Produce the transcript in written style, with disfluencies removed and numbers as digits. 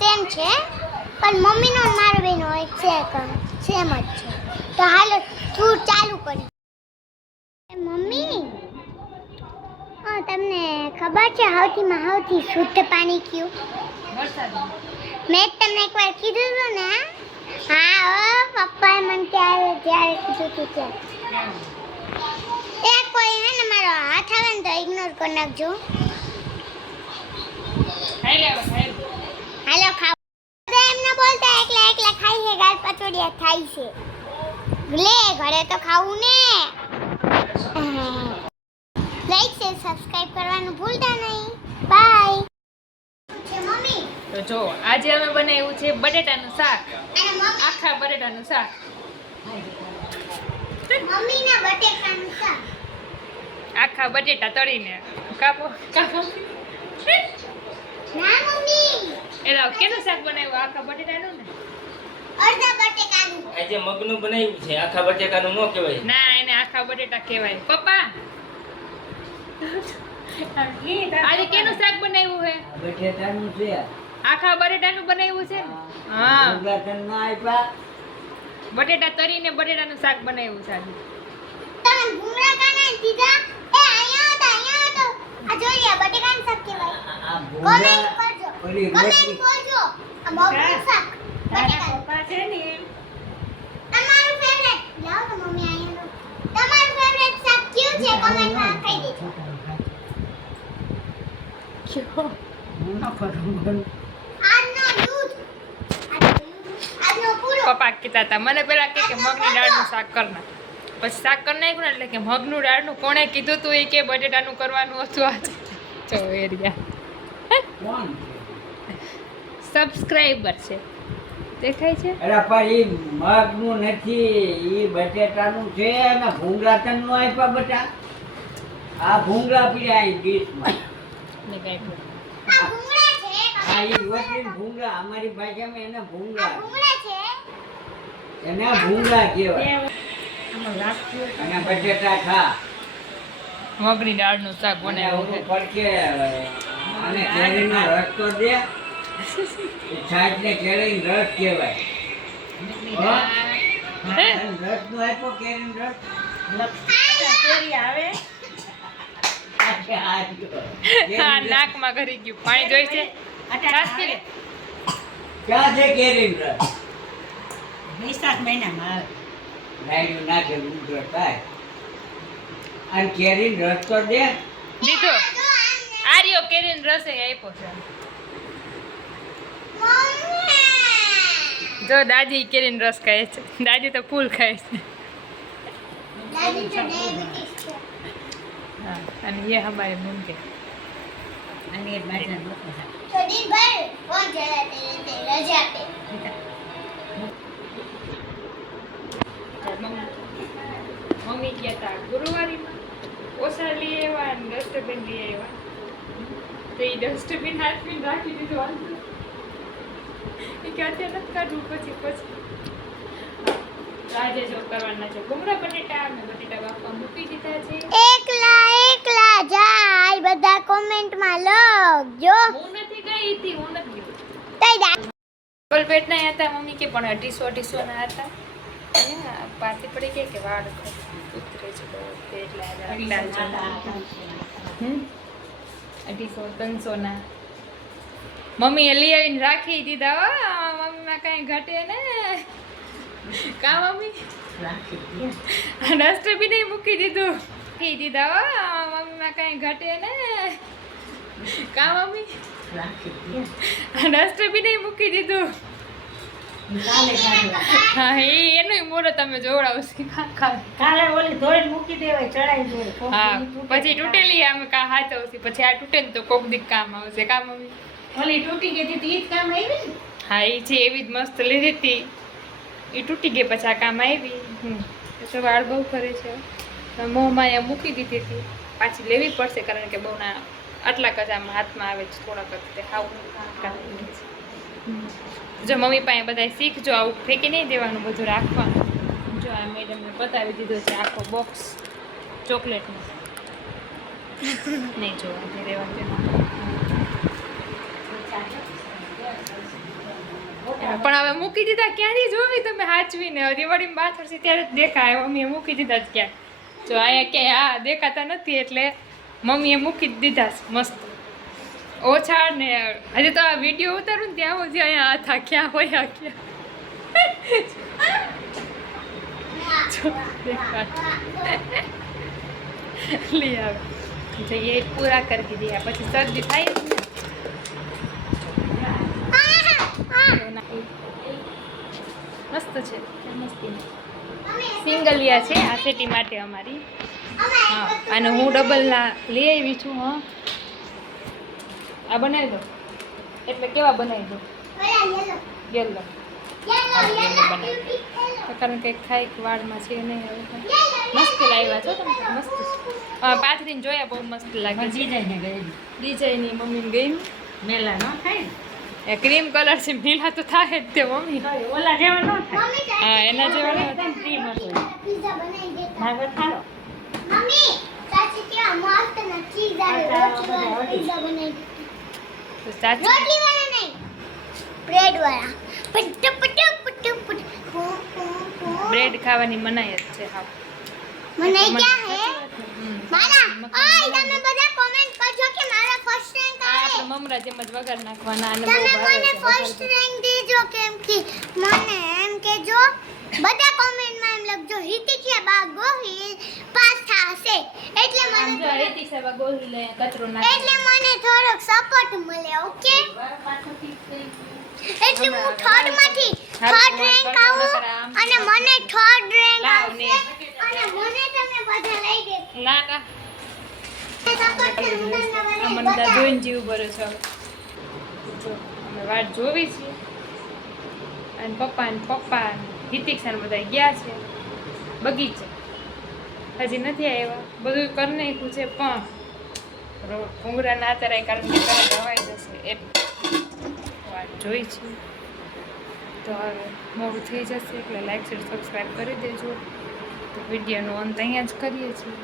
Same છે પણ મમ્મીનો અને મારો બેનો એક સેમ જ છે. તો હાલો તું ચાલુ કરી. મમ્મી તમને ખબર છે સૌથી શુદ્ધ પાણી કયું? મેં તમને એકવાર કીધું હતું ને. હા પપ્પાએ મને ત્યારે કીધું હતું ત્યારે. કોઈ હે ને મારો હાથ આવે ને તો ઇગ્નોર કરી નાખજો. હાલો ખાવ. એમ ના બોલતા એકલા ખાઈ છે ગાલ પચોડિયા થાય છે. લે ઘરે તો ખાવું ને. લાઈક શેર સબસ્ક્રાઇબ કરવાનું ભૂલતા નહીં. બાય. મમ્મી તો જો આજે અમે બનાવ્યું છે બટેટાનું શાક. આખા બટેટાનું શાક. મમ્મીના બટેટાનું શાક. આખા બટેટા તળીને કાપો. ના મમ્મી એલા કેનું શાક બનાવ્યું? આખા બટેટાનું ને અડધા બટેટાનું. આજે મગનું બનાવ્યું છે, આખા બટેકાનું ન કહેવાય. ના, એને આખા બટેટા કહેવાય. પપ્પા આજે કેનું શાક બનાવ્યું છે? બટેટાનું છે. આખા બટેટાનું બનાવ્યું છે ને? હા, ભૂંગળા આપ્યા. બટેટા તરીને બટેટાનું શાક બનાવ્યું છે આજે. તમે ભૂંગળા કાના દીધા? એ અહીંયા તો આ જોઈએ બટેટાનું શાક કહેવાય. આ કોમેન્ટ ભૂંગળા કરજો. ઓલી કોમેન્ટ રોટલી. કરજો. આ મગનું શાક બટેટાનું. છે ને તમારું ફેવરેટ લાવો તો મમ્મી અહીંયા તમારું ફેવરેટ શાક કયું છે કમેન્ટમાં કહી દેજો. આજનો દૂધ આજનો પૂરો. પપ્પા કહેતા હતા મને પેલા કે મગની દાળનું શાક કરના, પછી શાક કરી નાખ્યું ને એટલે કે મગનું દાળનું કોણે કીધું તું? એ કે બટેટાનું કરવાનું હતું આજે. જો એરિયા કોણ છે? સબસ્ક્રાઇબર છે, દેખાય છે? અરે પણ ઈ મગનું નથી, ઈ બટેટાનું છે ને ભૂંગળા તન નો આપ્યા બટા. આ ભૂંગળા પીડ્યા અહીં ડીશમાં. ને કાંઈક આ ભૂંગળા છે આ ઈ વટીને ભૂંગળા, અમારી ભાષામાં એને આ ભૂંગળા ભૂંગળા છે. એને ભૂંગળા કહેવાય. અને બટેટા ખા મગની દાળનું શાક અને બનાવ્યું ઓલું છે. પડકે અને કેરીનો રસ તો દે. છાજને કેરીનો રસ કહેવાય. હે? રસ નો આપ્યો કેરીનો રસ. હા, નાકમાં ઘરી ગયું પાણી જોઈ છે. છાશ પી લે. ક્યાં છે કેરીનો રસ? વૈશાખ મહિનામાં આવે. રાયડું નાખે ઉધરો થાય. અને કેરીનો રસ તો દે. દીધો આર્યો કેરીનો રસ એ આપ્યો છે. મમ્મી જો દાદી કેરીનો રસ ખાય છે. દાદી તો ફૂલ ખાય છે. દાદી તો ડાયાબિટીસ છે. हाँ, અને ये हमारे मुंगे અને એ બાજરા લોકો છે. तो दिन भर फोन चलाते रहते हैं रजा पे. મમ્મી ગયા હતા ગુરુવારીમાં ઓછા લઈ આવ્યા અને ડસ્ટબિન લઈ આવ્યા. તો એ ડસ્ટબિન હાથમાં રાખી દીધું. એ કે અત્યારે નથી કાઢવું, પછી આજે જો કરવાના છે ભૂંગળા બટેટા અને બટેટા બાફવા મૂકી દીધા છે. એકલા જાય બધા કોમેન્ટમાં લખજો. હું નથી ગઈ હતી, હું નથી ગઈ. તઈ દા ડબલ બેડના હતા મમ્મી કે પણ 250 ના હતા. અહીંયા પાતી પડી ગઈ કે વાળ ઉતરે છે તો એટલે આટલા 250-300 ના મમ્મીએ લઈ આવીને રાખી દીધા. હો મમ્મીમાં કાંઈ ઘટે ને કા મમ્મી? રાખી દે. ડસ્ટબિન મૂકી દીધું. રાખી દીધા. હો મમ્મીમાં કાંઈ ઘટે ને કા મમ્મી? રાખી દે. ડસ્ટબિન મૂકી દીધું. કાલે કાઢવા. હા, એનું મોઢો તમે જોવડાવશો. કાલે ઓલી ધોઈને મૂકી દેવાય, ચડાઈ દે. હા, પછી તૂટેલી આમ કા હાચવશે. પછી આ તૂટે ને તો કોક દીક કામ આવશે. કા મમ્મી? ઓલી તૂટી ગઈ હતી ઈ જ કામ આવી ને. હા, એ છે એવી જ મસ્ત લીધી હતી. એ તૂટી ગઈ પછી આ કામ આવી. પછી વાળ બહુ ફરે છે. મોંમાં અહીંયા મૂકી દીધી હતી. પાછી લેવી પડશે કારણ કે બહુ ના આટલા કજામાં હાથમાં આવે છે થોડાક જ તે ખાવું. જો મમ્મી પાસે બધા શીખજો, આવું ફેંકી નહીં દેવાનું, બધું રાખવાનું. જો આ મેડમને બતાવી દીધો છે આખો બોક્સ ચોકલેટનો. નહીં જોવા દે, રહેવા દે. પણ હવે મૂકી દીધા ક્યાંથી જોવી તમે હાચવીને દિવાળી પાછળ છે ત્યારે જ દેખાય મમ્મીએ મૂકી દીધા જ ક્યાં જો અહીંયા ક્યાંય આ દેખાતા નથી એટલે મમ્મીએ મૂકી જ દીધા છે મસ્ત ઓછા ને હજી તો આ વિડીયો ઉતારું ને ત્યાં સુધી અહીંયા હતા ક્યાં હોય ક્યાં જો દેખાય લઈ આવે જઈએ પૂરા કરી દીધી પછી શરદી થાય જ ને મસ્ત છે મસ્તી સિંગલિયા છે આ સેટી માટે અમારી હા અને હું ડબલ લઈ આવી છું હા આ બનાવી દો એટલે કેવા બનાવી દો યલો કારણ કે ખાઈ વાળમાં છે નહીં હવે મસ્ત લાવ્યા છો તમે મસ્ત પાથરીને જોયા બહુ મસ્ત લાગે ડિઝાઇનની મમ્મીને ગઈ મેલા ન થાય ને. એ ક્રીમ કલર છે મેલા તો થાય જ તે મમ્મી ઓલા જેવા ન થાય હા એના જેવા ન એકદમ ક્રીમ હતું પિઝા બનાવી દેતા ભાગર ખાલો મમ્મી સાચી કેવા મસ્ત ના ચીઝ આવે રોટલી વાળા પિઝા બનાવી તો સાચું રોટલી વાળા નહીં બ્રેડ વાળા પટ પટ પટ પટ બ્રેડ ખાવાની મનાઈ જ છે હા મને ક્યાં હે હમ. મારા ઓય તમે બધા કોમેન્ટ કરજો કે મારા ફર્સ્ટ રેન્ક આ આવે આપણે મમરા જેમ જ વઘાર નાખવાના અને બહુ તમે ભાવે મને છે ફર્સ્ટ રેન્ક દેજો કેમ કે મને એમ કેજો બધા કોમેન્ટમાં એમ લખજો હિતિકિયા બા ગોહિલ પાસ થાશે એટલે આમ મને જો રીતિ સેવા ગોહી લે કચરો નાખી એટલે મને થોડોક સપોર્ટ મળે ઓકે એટલે હું થર્ડ માંથી થર્ડ રેન્ક આવું અને મને થર્ડ રેન્ક લાવ ને. આવશે અને મને તમે બધા લઈ દેજો ના ના સપોર્ટ અમને બધા જોઈને જીવ ભરે છે હવે જો અમે વાટ જોવી છીએ અને પપ્પા હિતિક સાને બધા ગયા છે બગીચે હજી નથી આવ્યા બધું કરી નાખ્યું છે પણ ભૂંગળા ના તરાય કારણ કે તરત હવાઈ જશે એ વાત જોઈ છે તો હવે મોડું થઈ જશે એટલે લાઈક શેર સબસ્ક્રાઈબ કરી દેજો તો વિડીયોનો અંત અહીંયા જ કરીએ છીએ